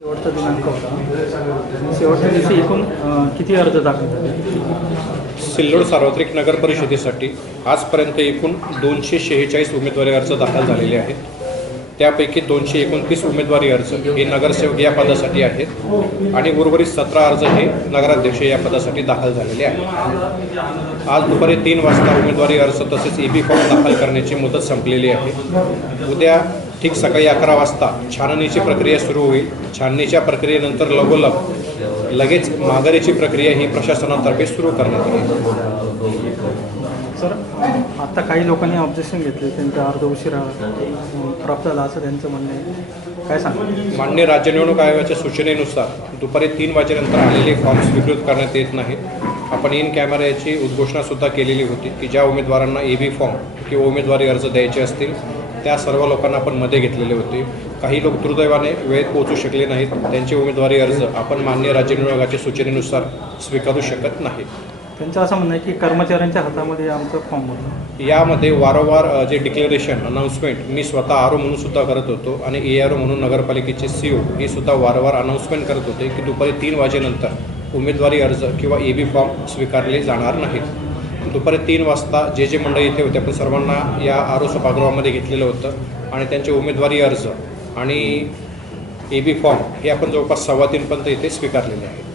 शेवटचा दिनांक होता. शेवटच्या दिवशी एकूण किती अर्ज दाखल झाले? सिल्लोड सार्वत्रिक नगर परिषदेसाठी आजपर्यंत एकूण दोनशे शेहेचाळीस उमेदवारी अर्ज दाखल झालेले आहेत. त्यापैकी दोनशे एकोणतीस उमेदवारी अर्ज हे नगरसेवक या पदासाठी आहेत आणि उर्वरित सतरा अर्ज हे नगराध्यक्ष या पदासाठी दाखल झालेले आहेत. आज दुपारी तीन वाजता उमेदवारी अर्ज तसेच ई बी फॉर्म दाखल करण्याची मुदत संपलेली आहे. उद्या ठीक सकाळी अकरा वाजता छाननीची प्रक्रिया सुरू होईल. छाननीच्या प्रक्रियेनंतर लगोलग लगेच माघारीची प्रक्रिया ही प्रशासनातर्फे सुरू करण्यात येईल. सर आत्ता काही लोकांनी ऑब्जेक्शन घेतले त्यांचा अर्ज उशिरा प्राप्त झाला असं त्यांचं म्हणणं आहे. काय सांगा? मान्य राज्य निवडणूक आयोगाच्या सूचनेनुसार दुपारी तीन वाजेनंतर आलेले फॉर्म स्वीकृत करण्यात येत नाहीत आपण इन कॅमेरा याची उद्घोषणासुद्धा केलेली होती की ज्या उमेदवारांना ए बी फॉर्म किंवा उमेदवारी अर्ज द्यायचे असतील त्या सर्व लोकांना आपण मध्ये घेतलेले होते. काही लोक दुर्दैवाने वेळेत पोहोचू शकले नाहीत. त्यांचे उमेदवारी अर्ज आपण मान्य राज्य निवडणूक आयोगाच्या सूचनेनुसार स्वीकारू शकत नाहीत त्यांचं असं म्हणणं आहे की कर्मचाऱ्यांच्या हातामध्ये आमचं फॉर्म होतं. यामध्ये वारंवार जे डिक्लेरेशन अनाऊन्समेंट मी स्वतः आर ओ म्हणून सुद्धा करत होतो आणि ए आर ओ म्हणून नगरपालिकेचे सी ओ हे सुद्धा वारंवार अनाऊन्समेंट करत होते की दुपारी तीन वाजेनंतर उमेदवारी अर्ज किंवा ए बी फॉर्म स्वीकारले जाणार नाहीत. दुपारी तीन वाजता जे जे मंडळी इथे होते आपण सर्वांना या आरो सभागृहामध्ये घेतलेलं होतं आणि त्यांचे उमेदवारी अर्ज आणि ए बी फॉर्म हे आपण जवळपास सव्वा तीनपर्यंत इथे स्वीकारलेले आहेत.